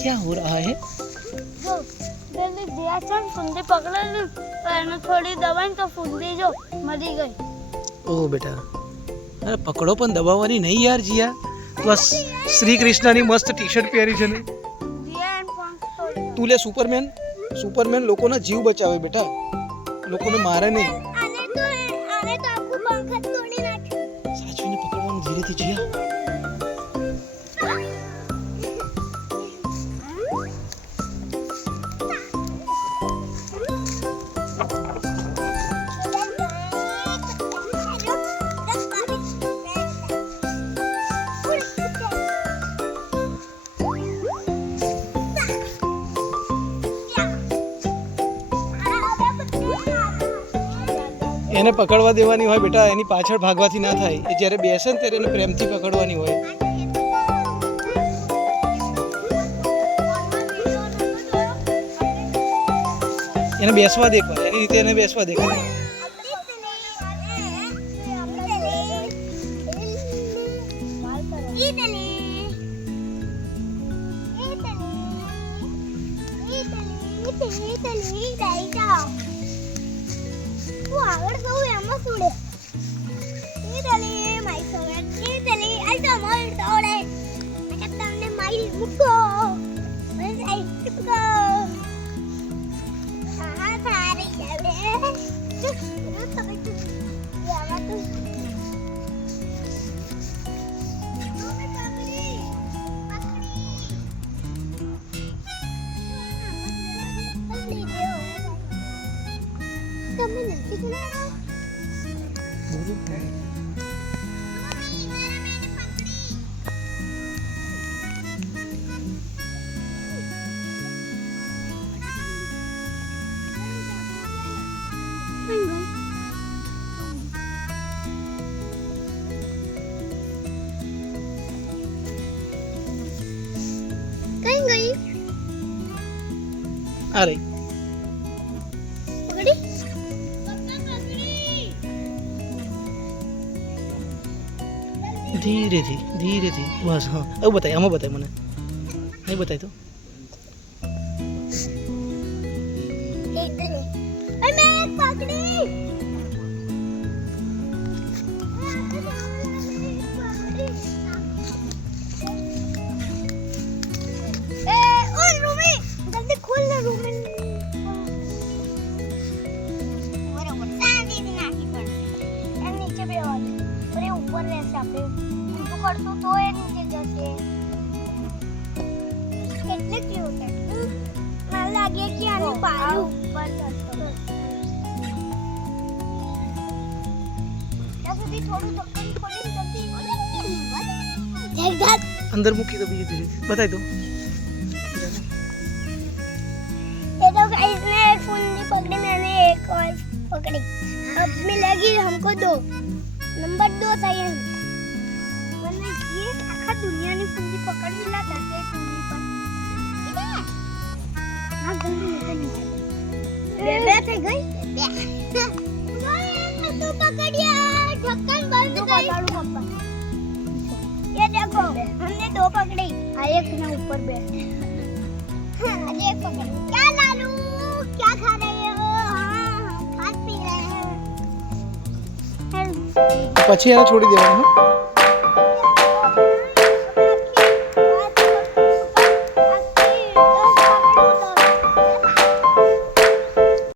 क्या हो रहा है? જો જલ્દી દિયા છે ફૂંદી પકડેલી તો એને થોડી દબાઈ તો ફૂંદી જો મરી ગઈ. ઓહ બેટા, અરે પકડો પણ દબાવવાની નહીં યાર જીયા. બસ શ્રી કૃષ્ણની મસ્ત ટી શર્ટ પહેરી છે ને. દિયા એન પંખ તોડી. તું લે સુપરમેન લોકોના જીવ બચાવે બેટા, લોકોને મારે નહીં. આને તો આખું પંખ જ તોડી નાખ્યું. સાચવીને પકડવાનું ધીરેથી જીયા. એને પકડવા દેવાની હોય બેટા, એની પાછળ ભાગવાથી ના થાય. એ જ્યારે બેસે ને ત્યારે એને પ્રેમથી પકડવાની હોય. એને બેસવા દે, એની રીતે એને બેસવા દે. આગળ જવું એમાં સુડે ઈડલી માઈ સોવે ઈડલી આજો મોલ તોડે મેં તમને માઈ મૂકો મને આઈ મૂકો હા થારી જાવે તો યાવા તો તમે નથી બનાવો કઈ ગઈ આ રહી. પકડી ધીરેથી બસ. હા એવું બતાય, આમાં બતાય મને. નહીં બતાય તો કેટલે ક્યુટ છે. મને લાગે કે આને પાડું ઉપર ચડતો ત્યાં સુધી થોડું ધક્કન ખોલીને જલ્દી અંદર મૂકી દો. બીજી ધીરે બતાય તો. ये तो गाइस ने एक फुंदी पकड़ी, मैंने एक और पकड़ी. अब मिलेगी हमको 2 नंबर 2 चाहिए. मैंने ये आखा दुनिया ने फुंदी पकड़ी ला 10 फुंदी पर. हाँ जल्दी निकल. बेबे થઈ ગઈ. तो पकड़िया ढक्कन बंद कर. पापा ये देखो हमने 2 पकड़ी. हाँ एक ने ऊपर बैठ. हाँ एक पकड़. क्या लालू क्या खा रहे हो? हाँ खा पी रहे हैं. પછી એને છોડી દેવાનું.